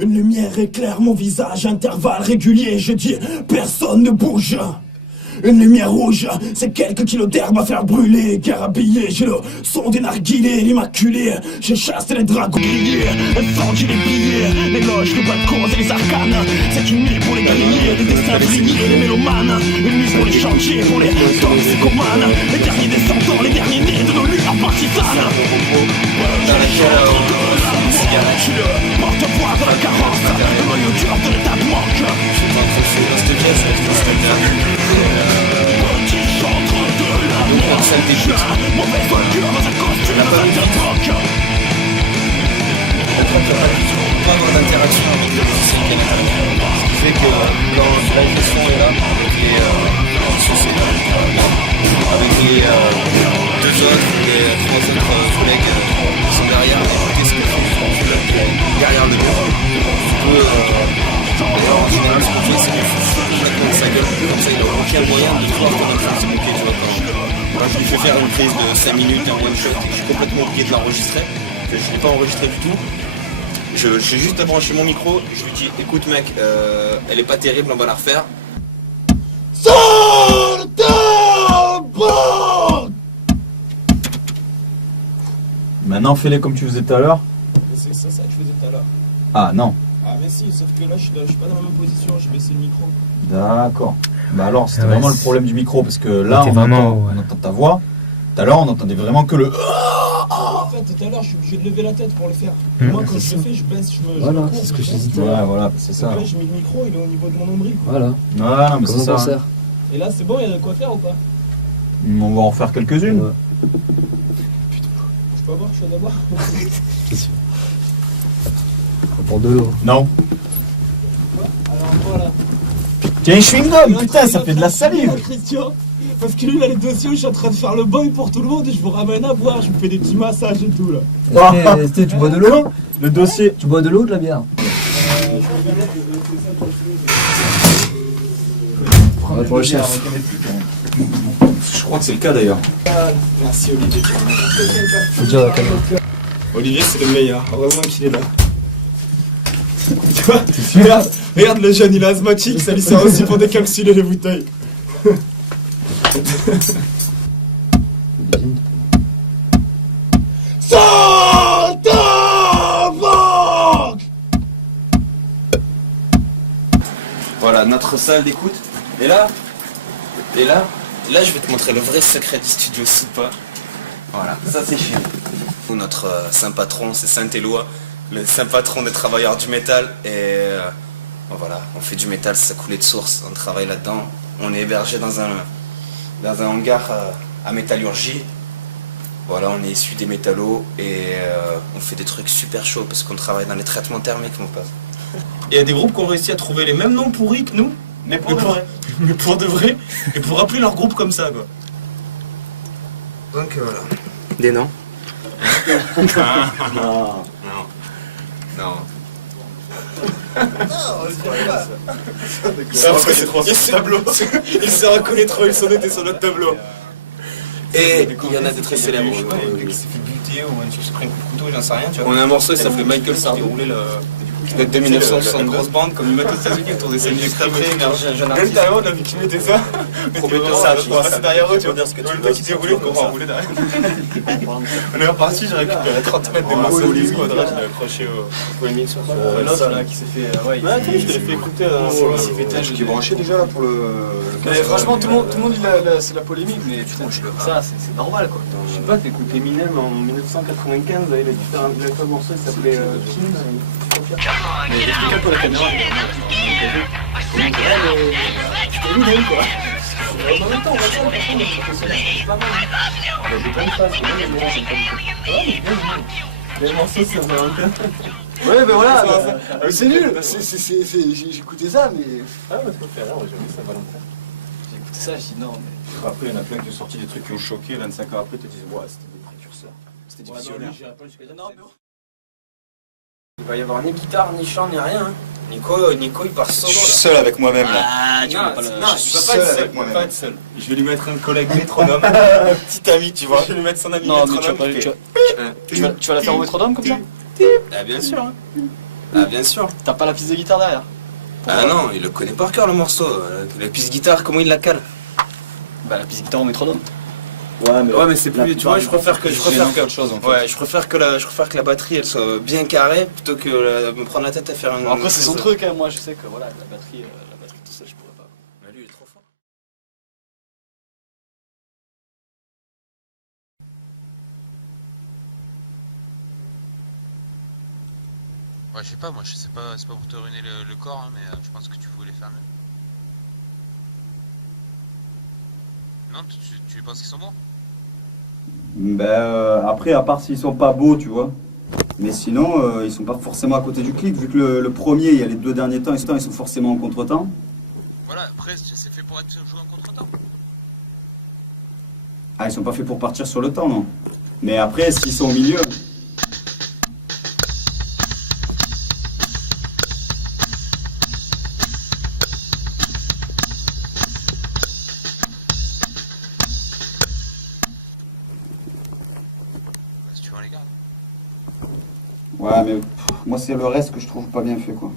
Une lumière éclaire mon visage, intervalle régulier, je dis personne ne bouge. Une lumière rouge, c'est quelques kilos d'herbe à faire brûler. Car habillé, j'ai le son des narguilés, l'immaculé. Je chasse les dragons grillés, incendies les billets, les loges, les balcons et les arcanes. C'est une nuit pour les guerriers, les destins brillés, les mélomanes. Une nuit pour les chantiers, pour les toxicomanes. Les derniers descendants, les derniers nés de nos lueurs partisanes. Je suis le porte-voix de la carence, le noyau dur de l'état de manque. Petit chantre de la mort, mauvaise voiture dans un costume d'interroque. On peut pas avoir d'interaction avec le musicien qui est à l'intérieur. Ce qui fait que quand la gestion est là, avec les deux autres, les trois autres collègues qui sont derrière, écouter ce que derrière le bureau. D'ailleurs, en général, ce qu'on fait, c'est qu'on fait sa gueule, comme ça il n'a aucun moyen de voir qu'on est en train de s'écouter, tu vois. Quand je lui fais faire une prise de 5 minutes, un one shot, et que j'ai complètement oublié de l'enregistrer, que je ne l'ai pas enregistré du tout, j'ai juste à brancher mon micro, je lui dis écoute mec, elle est pas terrible, on va la refaire. Maintenant fais-les comme tu faisais tout à l'heure. C'est ça que je faisais tout à l'heure. Ah non. Ah mais si, sauf que là je suis pas dans la même position, j'ai baissé le micro. D'accord. Bah alors c'était Ah ouais, vraiment le c'est- problème du micro parce que là T'es on vraiment, entend, ouais. on entend ta voix. Tout à l'heure on entendait vraiment que le. En fait tout à l'heure je suis obligé de lever la tête pour le faire. Moi quand je le fais, je baisse, je me Voilà, cours, c'est ce je que je baisse. disais tout à l'heure. Ouais voilà c'est ça. Donc là j'ai mis le micro, il est au niveau de mon nombril quoi. Voilà, Ouais non mais comme c'est un ça. concert. Et là c'est bon, il y a de quoi faire ou pas? On va en faire quelques-unes. Ouais. Je peux avoir chaud à boire? C'est sûr. On prend de l'eau. Non. Alors voilà. Tiens, chewing-gum, putain, ça fait de la salive. Christian, parce que lui, il a les dossiers où je suis en train de faire le boy pour tout le monde et je vous ramène à boire, je vous fais des petits massages et tout là. Est-ce que tu bois de l'eau? Le dossier. Tu bois de l'eau ou de la bière? Ouais, pour le chef. Je crois que c'est le cas d'ailleurs. Merci Olivier. Faut dire la caméra. Olivier, c'est le meilleur, heureusement qu'il est là. Regarde le jeune, il est asthmatique, ça lui sert aussi pour décapsuler les bouteilles. Voilà, notre salle d'écoute. Et là, je vais te montrer le vrai secret du studio Soupa. Voilà, ça c'est chez nous. Notre saint patron, c'est Saint-Éloi, le saint patron des travailleurs du métal. Et voilà, on fait du métal, ça coulait de source, on travaille là-dedans. On est hébergé dans un hangar à métallurgie. Voilà, on est issu des métallos et on fait des trucs super chauds parce qu'on travaille dans les traitements thermiques, mon pote. Il y a des groupes qui ont réussi à trouver les mêmes noms pourris que nous, mais pour de vrai, et pour appeler leur groupe comme ça, quoi. Donc voilà. Des noms. Non. Il s'est reconnaître, il s'en était sur notre tableau. Et il y en a des très célèbres. Qui s'est fait buter ou un type se prend un coup de couteau, j'en sais rien. Tu vois. On a un morceau, il s'appelait Michael Sardou. Qui date de 1960. Une grosse bande comme ils mettent aux États-Unis autour des scènes extrêmées, émerger un jeune artiste. Même on a vu qu'ils mettaient ça. Ça, je crois, c'est derrière eux, tu vas dire ce que tu veux. Qui déroulait pour pouvoir rouler derrière. On est reparti, j'ai récupéré 30 mètres des morceaux de squadra, je l'ai accroché au polémique sur l'autre là qui s'est fait. Ouais, je te l'ai fait écouter il s'est fait tâche. Qui est branché déjà là pour le. Mais franchement, tout le monde dit c'est la polémique, mais putain, ça c'est normal quoi. Je sais pas, t'écoutes Eminem en 1995, il a dû faire un morceau qui s'appelait Kim. Mais j'explique un peu la caméra. C'était Eminem quoi. En même temps, on va faire c'est pas mal. Il y a des bonnes phases, les morceaux c'est Valentin. Ouais, mais voilà, mais c'est nul, j'ai écouté ça, mais. Ah, mais faut faire, j'ai vu ça Valentin. J'ai écouté ça, j'ai dit non, mais. Après, il y en a plein qui ont sorti des trucs qui ont choqué, 25 ans après, tu te dis, ouais, c'était des précurseurs. C'était du visionnaire. Il va y avoir ni guitare, ni chant, ni rien. Nico il part solo. Je suis seul avec moi-même là. Ah, tu peux pas le. Non, je suis tu peux seul pas être seul. avec moi-même. Pas être seul. Je vais lui mettre un collègue métronome. Un petit ami, tu vois. Je vais lui mettre son ami Non, mais métronome. tu vas la faire au métronome comme ça? Ah, bien sûr. Hein. Ah bien sûr. T'as pas la piste de guitare derrière? Ah non, il le connaît par cœur le morceau. La piste guitare, comment il la cale? Bah la piste guitare au métronome. Ouais mais c'est plus, tu vois, je préfère que autre chose en fait. Ouais, je préfère que la batterie elle soit bien carrée plutôt que me prendre la tête à faire une. Bon, après c'est son truc, hein. Moi je sais que voilà, la batterie tout seul je pourrais pas. Mais lui il est trop fort. Ouais, je sais pas, moi, c'est pas pour te ruiner le corps, hein, mais je pense que tu pouvais les faire mieux. Non, tu penses qu'ils sont bons? Ben, après, à part s'ils sont pas beaux, tu vois. Mais sinon, ils sont pas forcément à côté du clic, vu que le premier, il y a les 2 derniers temps, ils sont forcément en contretemps. Voilà, après, c'est fait pour être joué en contre-temps. Ah, ils sont pas faits pour partir sur le temps, non. Mais après, s'ils sont au milieu. Si tu veux, on les garde. Ouais, mais moi, c'est le reste que je trouve pas bien fait, quoi.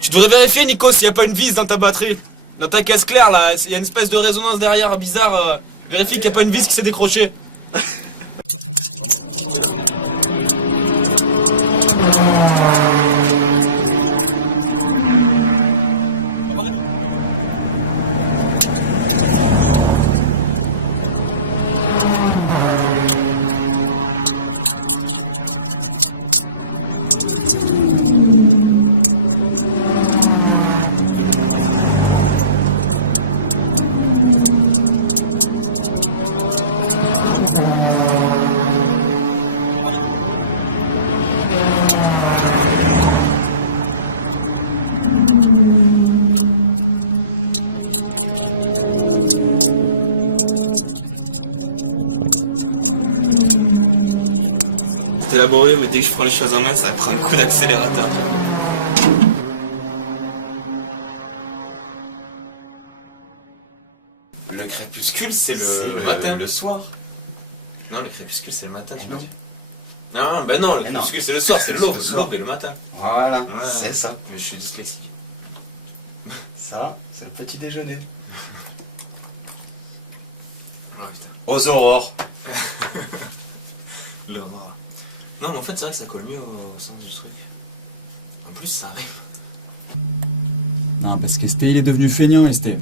Tu devrais vérifier Nico s'il n'y a pas une vis dans ta batterie. Dans ta caisse claire là, il y a une espèce de résonance derrière bizarre. Vérifie qu'il n'y a pas une vis qui s'est décrochée. C'est laborieux, mais dès que je prends les choses en main, ça prend un coup d'accélérateur. Le crépuscule, c'est le matin. Le soir. Non, le crépuscule, c'est le matin, tu m'as dit. Non, ben non, le crépuscule, c'est le soir, c'est l'aube et le matin. Voilà, Ouais, c'est ça. Mais je suis dyslexique. Ça, c'est le petit déjeuner. Oh putain. Aux aurores. L'aurore. Non, mais en fait, c'est vrai que ça colle mieux au sens du truc. En plus, ça arrive. Non, parce qu'Esté, il est devenu feignant, Esté.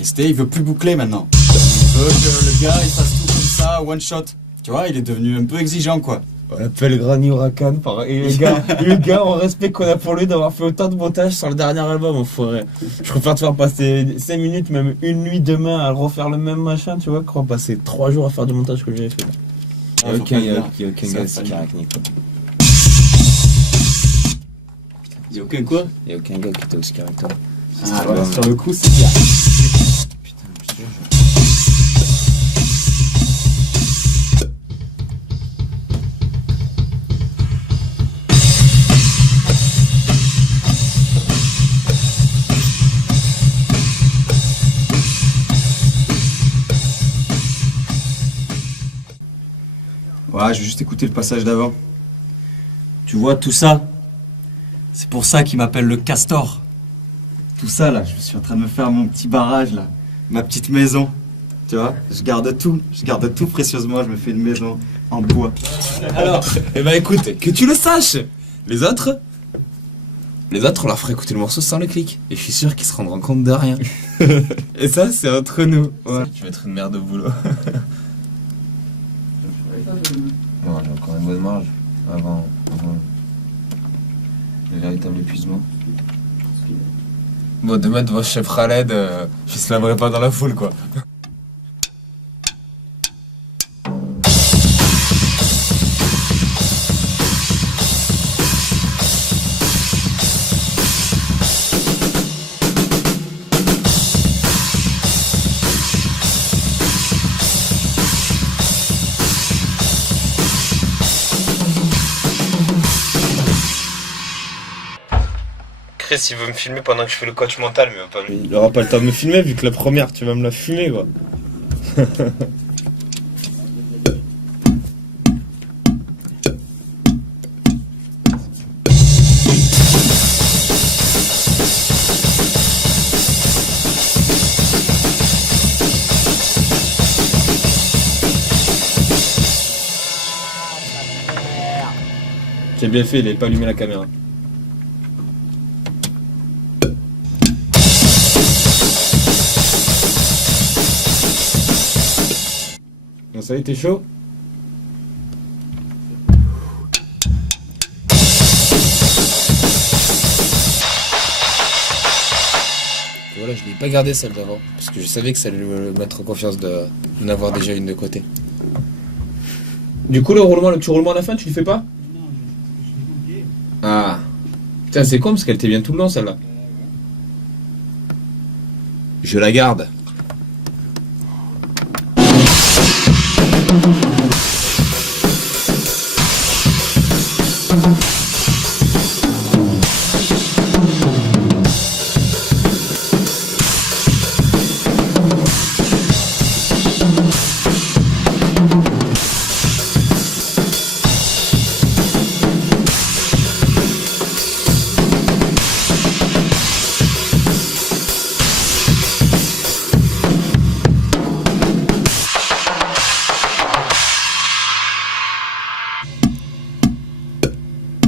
Esté, il veut plus boucler maintenant. Il veut que le gars, il fasse tout comme ça, one shot. Tu vois, il est devenu un peu exigeant, quoi. On l'appelle Granny Huracan. Et le gars, on respecte qu'on a pour lui d'avoir fait autant de montage sur le dernier album, enfoiré. Je préfère te faire passer 5 minutes, même une nuit demain à refaire le même machin, tu vois, qu'on passer 3 jours à faire du montage que j'avais fait. Il n'y a aucun gars qui arachnique, quoi. Il y a aucun quoi? Il n'y a aucun gars qui était aussi carré que toi. Ah, ouais, sur le coup, c'est bien. Putain, je te jure. Ouais, je vais juste écouter le passage d'avant. Tu vois, tout ça, c'est pour ça qu'il m'appelle le castor. Tout ça, là, je suis en train de me faire mon petit barrage, là. Ma petite maison. Tu vois, je garde tout précieusement. Je me fais une maison en bois. Alors, eh ben écoute, que tu le saches, les autres, on leur fera écouter le morceau sans le clic. Et je suis sûr qu'ils se rendront compte de rien. Et ça, c'est entre nous. Ouais. Tu vas être une merde au boulot. Non, j'ai encore une bonne marge avant le véritable épuisement. Bon, demain devant chef Khaled, je se laverai pas dans la foule quoi. Chris, il veut me filmer pendant que je fais le coach mental, mais pas lui. Il aura pas le temps de me filmer vu que la première, tu vas me la fumer, quoi. J'ai bien fait, il n'avait pas allumé la caméra. Bon, ça y est, t'es chaud? Voilà, je l'ai pas gardé celle d'avant, parce que je savais que ça allait me mettre en confiance de n'avoir déjà une de côté. Du coup, le petit roulement à la fin, tu le fais pas? Non, je l'ai oublié. Ah. Putain, c'est con parce qu'elle était bien tout le long, celle-là. Je la garde.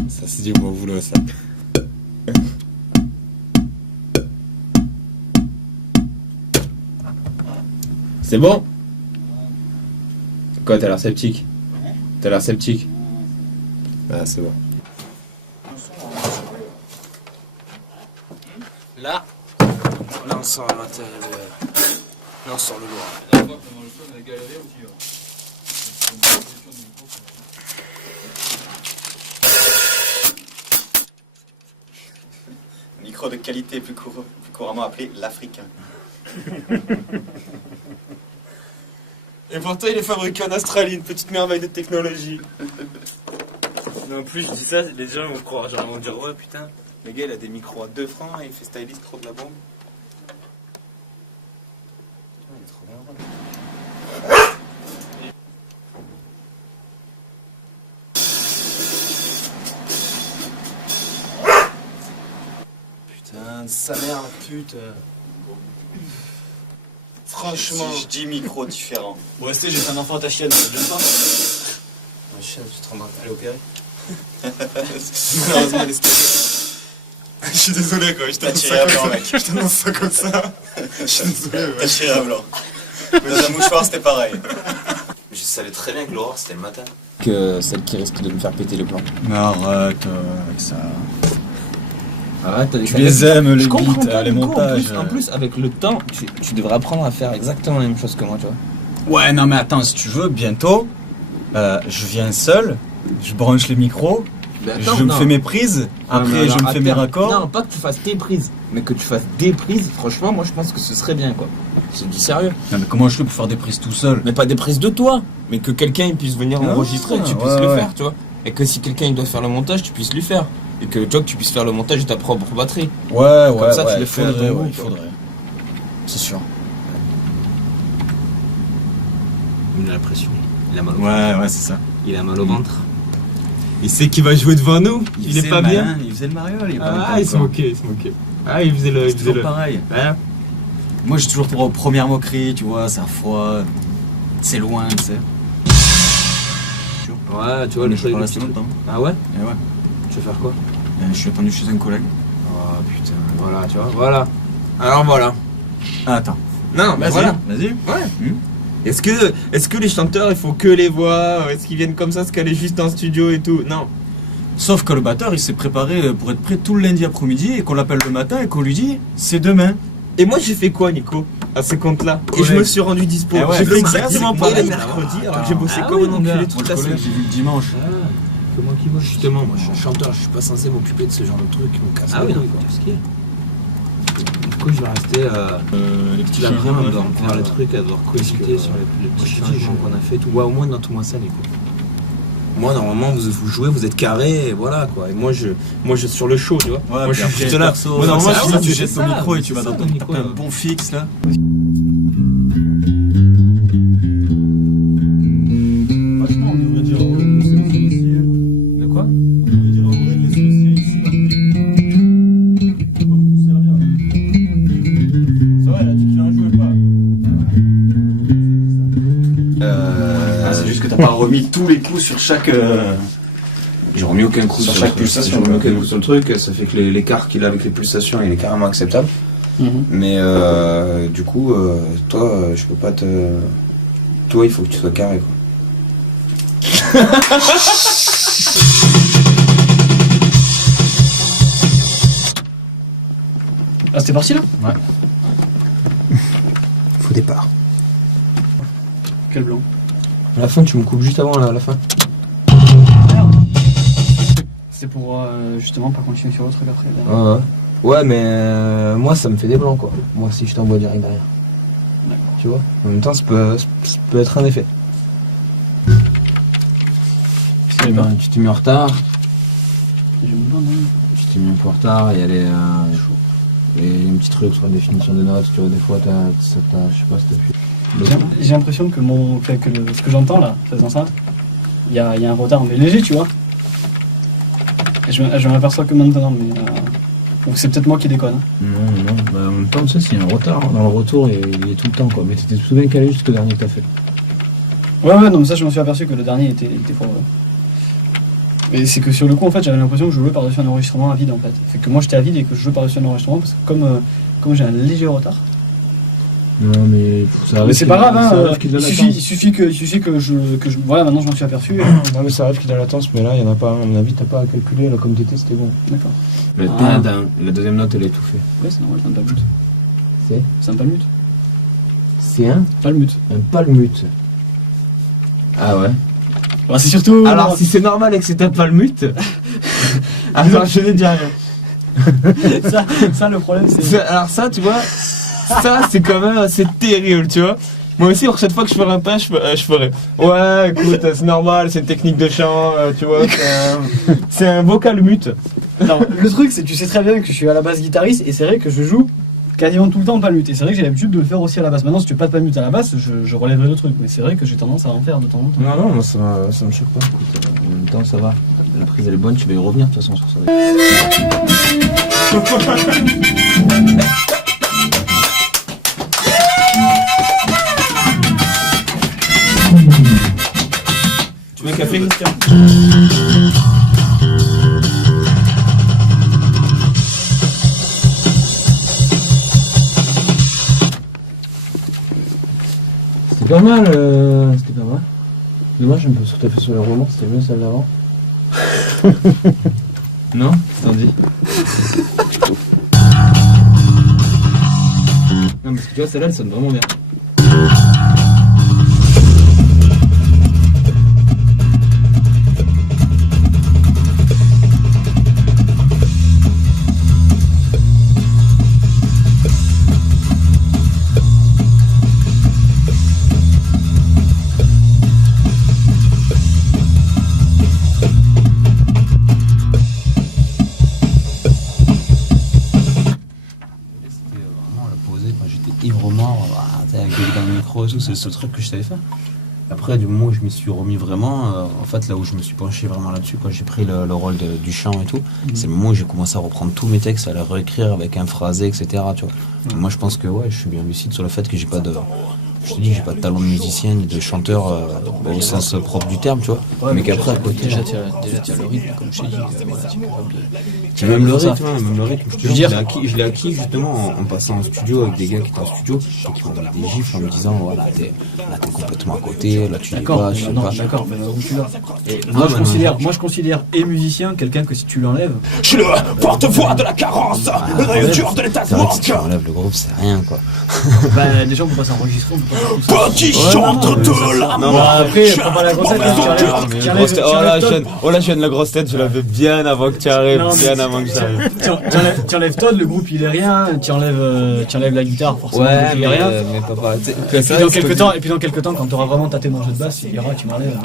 Ça, c'est du bon boulot, ça. C'est bon? Quoi, t'as l'air sceptique? T'as l'air sceptique? Ah, c'est bon. Là on sort le matériel. Là on sort le lourd. Micro de qualité, plus couramment appelé l'africain. Et pourtant, il est fabriqué en Australie, une petite merveille de technologie. Mais en plus, je dis ça, les gens vont croire, genre, ils vont dire, ouais, putain, le gars, il a des micros à 2 francs et il fait styliste trop de la bombe. Il est trop bien. Putain, sa mère, pute. Franchement. Si je dis micro différent. Bon, restez, j'ai fait un enfant à ta chienne, ça te gêne pas? Ma chienne, tu te rends elle est opérée? Malheureusement, elle est stoppée. Je suis désolé, quoi, je t'annonce ça comme ça. Je t'annonce ça comme ça. Je suis désolé, ouais. T'as tiré à blanc. Dans un mouchoir, c'était pareil. Je savais très bien que l'aurore c'était le matin. Que celle qui risque de me faire péter le plan. Mais arrête avec ça. Arrête, Tu les aimes, les comprends beats, pas, les Nico, montages. En plus, avec le temps, tu devrais apprendre à faire exactement la même chose que moi, tu vois. Ouais, non mais attends, si tu veux, bientôt, je viens seul, je branche les micros, je me fais mes prises, après je me fais mes raccords. Non, pas que tu fasses tes prises, mais que tu fasses des prises. Franchement, moi je pense que ce serait bien, quoi. C'est du sérieux. Non mais comment je fais pour faire des prises tout seul? Mais pas des prises de toi, mais que quelqu'un il puisse venir enregistrer, que tu puisses le faire, tu vois. Et que si quelqu'un il doit faire le montage, tu puisses lui faire. Et que tu vois, que tu puisses faire le montage de ta propre batterie. Ouais, Comme ça, tu ouais, le fais de ton goût, il faudrait. C'est sûr. Il a la pression, il a mal au Ouais, c'est ça. Il a mal au ventre. Il sait qu'il va jouer devant nous, il est pas bien. Il faisait le mariole, il Ah, il se moquait, il se moquait. Ah, il faisait le. C'est toujours pareil. Ouais. Moi j'ai toujours droit aux premières moqueries, tu vois, ça a froid, c'est loin, tu sais. Ouais, tu vois, le je vais pas choix rester longtemps. Ah ouais? Et ouais. Tu veux faire quoi? Je suis attendu chez un collègue. Oh putain, voilà, tu vois, voilà. Alors voilà. Ah, attends. Non, mais voilà. Vas-y. Ouais. Est-ce que les chanteurs, il faut que les voix? Est-ce qu'ils viennent comme ça, se caler juste en studio et tout? Non. Sauf que le batteur il s'est préparé pour être prêt tout le lundi après-midi et qu'on l'appelle le matin et qu'on lui dit c'est demain. Et moi j'ai fait quoi, Nico, à ce compte-là? Et je me suis rendu dispo. Eh ouais, j'ai fait le exactement mardi, pareil c'est mercredi, alors Attends. que j'ai bossé Ah comme oui, un mon gars. enculé Moi toute le la collègue semaine. j'ai vu le dimanche. Que moi qui vois, justement, moi je suis un chanteur, je suis pas censé m'occuper de ce genre de truc qui me casse les couilles, quoi. Ce qui est. Du coup, je vais rester Les petits l'après-midi à chiens, devoir faire les trucs, à devoir cogiter sur les petits changements qu'on a fait, tout. Ouais, au moins dans tout moi ça, Nico. Moi, normalement, vous jouez, vous êtes carré, et voilà, quoi. Et moi, je suis sur le show, tu vois. Ouais, moi, je suis juste là. Moi, normalement, Ah je ouais, suis là, tu c'est jettes ça, ton micro et c'est tu vas ça, dans le ton micro, taper un là. bon fixe là. Franchement, on devrait dire au revoir ici. De quoi? On devrait dire au revoir ici. Ça va, elle a dit qu'il en jouait pas. C'est juste que t'as pas remis tous les coups sur chaque J'ai remis aucun coup Sur chaque le truc. pulsation, J'ai remis quoi. aucun coup sur le truc, ça fait que l'écart qu'il a avec les pulsations, il est carrément acceptable. Mhm. Mais du coup, toi, je peux pas te... Toi, il faut que tu sois carré, quoi. Ah, c'était parti là? Ouais. Faux départ. Quel blanc? À la fin, tu me coupes juste avant la fin. C'est pour justement pas continuer sur le truc après. Ouais, ouais. Ouais, mais moi, ça me fait des blancs, quoi. Moi, si je t'envoie direct derrière. D'accord. Tu vois? En même temps, ça peut être un effet. Tu t'es mis en retard. J'ai une bonne, hein. Tu t'es mis un peu en retard et il y a un petit truc sur la définition des notes, tu vois, des fois, je sais pas si t'as pu. J'ai l'impression que ce que j'entends là, ces enceintes, il y a un retard, mais léger, tu vois. Et je m'aperçois que maintenant, mais donc c'est peut-être moi qui déconne. Hein. Non, bah, en même temps, tu sais, s'il y a un retard dans le retour, il est tout le temps, quoi. Mais t'étais tout bien calé jusqu'au dernier que t'as fait. Ouais, non, mais ça, je m'en suis aperçu que le dernier était pour. Mais c'est que sur le coup, en fait, j'avais l'impression que je jouais par-dessus un enregistrement à vide, en fait. Fait que moi, j'étais à vide et que je jouais par-dessus un enregistrement parce que comme j'ai un léger retard. Non, mais ça arrive. Mais c'est pas grave, hein. Il Il suffit que je. Voilà, maintenant, je m'en suis aperçu. Non, mais ça arrive qu'il y a la latence, mais là, il y en a pas. À mon avis, t'as pas à calculer, là, comme t'étais, c'était bon. D'accord. La deuxième note, elle est étouffée. Ouais, c'est normal, c'est un palmute. C'est un palmute. C'est un Palmute. Un palmute. Ah ouais. Bah, c'est surtout. Alors, si c'est normal et que c'est un palmute. Alors, je ne dis rien. ça, le problème, c'est. Alors, ça, tu vois, ça, c'est quand même, c'est terrible, tu vois. Moi aussi, pour chaque fois que je ferai un pain, je ferai. Ouais, écoute, c'est normal, c'est une technique de chant, tu vois, c'est un vocal mute. Non, le truc, c'est que tu sais très bien que je suis à la base guitariste et c'est vrai que je joue quasiment tout le temps en palmute. Et c'est vrai que j'ai l'habitude de le faire aussi à la basse. Maintenant, si tu fais pas de palmute à la basse, je relèverai le truc. Mais c'est vrai que j'ai tendance à en faire de temps en temps. Non, moi ça me choque pas. Écoute, en même temps, ça va. La prise elle est bonne, tu vas y revenir de toute façon sur ça. Tu veux un café, Christian? C'était pas mal, Dommage, un peu ce que t'as fait sur les romans, c'était mieux celle d'avant. Non? T'en dis? Non, parce que tu vois, celle-là, elle sonne vraiment bien. C'est le seul truc que je savais faire. Après, du moment où je m'y suis remis vraiment, en fait, là où je me suis penché vraiment là-dessus, quand j'ai pris le rôle du chant et tout, c'est le moment où j'ai commencé à reprendre tous mes textes, à les réécrire avec un phrasé, etc. Tu vois. Moi, je pense que ouais, je suis bien lucide sur le fait que j'ai pas de. Je te dis, j'ai pas de talent de musicien ni de chanteur au sens propre du terme, tu vois. Ouais, mais qu'après, à côté. Déjà, tu as le rythme, comme je t'ai dit. Tu même le rythme, je l'ai acquis justement en passant en studio avec des gars qui étaient en studio et qui m'ont donné des gifles en me disant voilà, t'es complètement à côté, là tu dis pas, je sais pas. D'accord, mais où tu vas. Moi je considère et musicien quelqu'un que si tu l'enlèves. Je suis le porte-voix de la carence, le noyau dur de l'état de C'est vrai que si manque. tu enlèves le groupe, c'est rien quoi. Bah déjà on peut pas s'enregistrer, on peut pas. Petit chantre de la non, mort. Après, faut pas la grosse tête. Oh là, je viens de la grosse tête, je l'avais bien avant que tu arrives, bien avant que j'arrive. Tu enlèves Todd, le groupe il est rien, tu enlèves la guitare, forcément, Ouais, il est rien. mais papa, Et puis dans quelques temps, quand tu auras vraiment tâté dans le jeu de basse, tu diras, tu m'enlèves.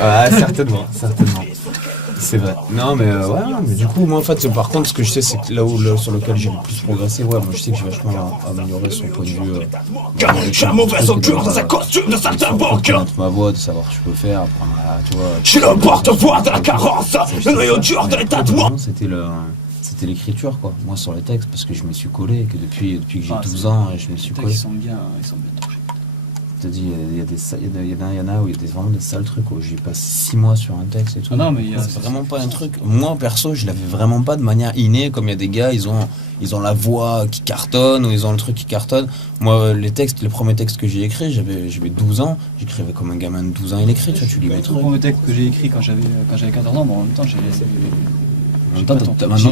Ah, certainement. C'est vrai. Non, mais ouais, mais du coup, moi en fait, par contre, ce que je sais, c'est que là sur lequel j'ai le plus progressé, ouais, moi je sais que j'ai vachement amélioré son point de vue. J'ai un mauvais augure dans un costume de saltimbanque. De connaître ma voix, de savoir ce que je peux faire, apprendre à, tu vois. Je suis le porte-voix de la carence, le noyau dur de l'état de manque. C'était l'écriture, quoi. Moi, sur les textes, parce que je me suis collé, que depuis que j'ai 12 ans, je me suis collé. Ils sont bien touchés. Je te dis, il y en a où il y a vraiment des sales trucs où j'ai passé 6 mois sur un texte et tout. Ah non, mais c'est vraiment pas un truc. Moi perso, je l'avais vraiment pas de manière innée, comme il y a des gars, ils ont la voix qui cartonne ou ils ont le truc qui cartonne. Moi, les premiers textes que j'ai écrits, j'avais 12 ans, j'écrivais comme un gamin de 12 ans il écrit, tu vois, tu lis mes trucs. Le premier texte que j'ai écrit quand j'avais 14 ans, bon, en même temps, j'ai. Maintenant,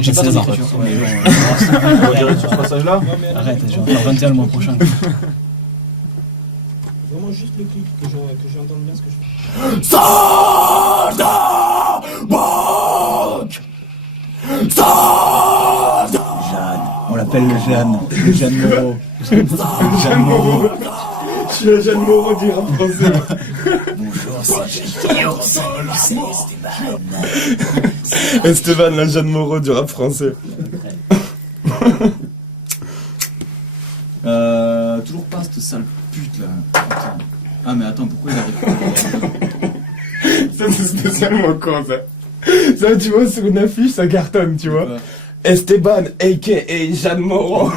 j'ai pas 16 ton ans. écriture. On va dire sur ce passage-là. Arrête, je vais faire 21 le mois prochain. Vraiment juste le clic, que j'entende bien ce que je fais. Soldat Banque Soldat Jeanne, on l'appelle le Jeanne. Le Jeanne Moreau. Jeanne Moreau. Je suis la Jeanne Moreau du rap français. Bonjour, c'est Esteban, la Jeanne Moreau du rap français. Toujours pas cette sale pute là. Putain. Ah mais attends, pourquoi il arrive? Ça c'est spécialement con ça. Ça tu vois sur une affiche ça cartonne tu vois. Esteban aka Jeanne Moreau.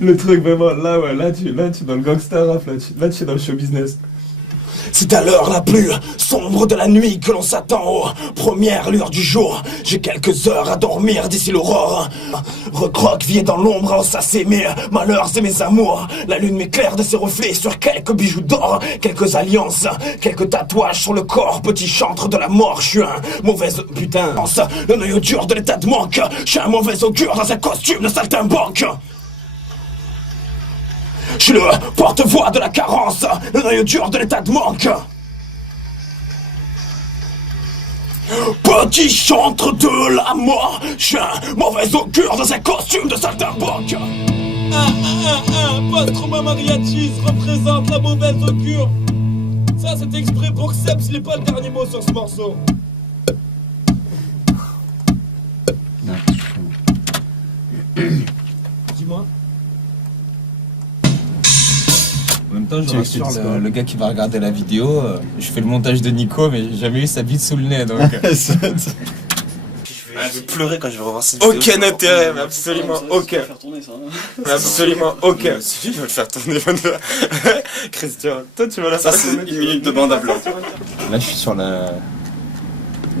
Le truc vraiment là ouais là tu es dans le gangster rap là tu es dans le show business. C'est à l'heure la plus sombre de la nuit que l'on s'attend aux premières lueurs du jour. J'ai quelques heures à dormir d'ici l'aurore. Recroquevillé dans l'ombre à s'asser mes malheurs et mes amours. La lune m'éclaire de ses reflets sur quelques bijoux d'or, quelques alliances, quelques tatouages sur le corps. Petit chantre de la mort, je suis un mauvais putain. Le noyau dur de l'état de manque. Je suis un mauvais augure dans un costume de saltimbanque. Je suis le porte-voix de la carence, le noyau dur de l'état de manque. Petit chantre de la mort, je suis un mauvais augure dans un costume de saltimbanque. Post-Romain Mariachis représente la mauvaise augure. Ça c'est exprès pour que Seps n'ait pas le dernier mot sur ce morceau. Dis-moi. En même temps, je rassure le gars qui va regarder la vidéo. Je fais le montage de Nico, mais j'ai jamais eu sa bite sous le nez. Donc... Je vais pleurer quand je vais revoir cette vidéo. Aucun intérêt, mais absolument aucun. Absolument aucun. Si, je vais le faire tourner. Christian, toi tu vas la Ça, faire c'est une minute de bande à blanc. Là, je suis sur la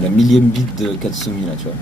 millième bite de Katsumi, là, tu vois.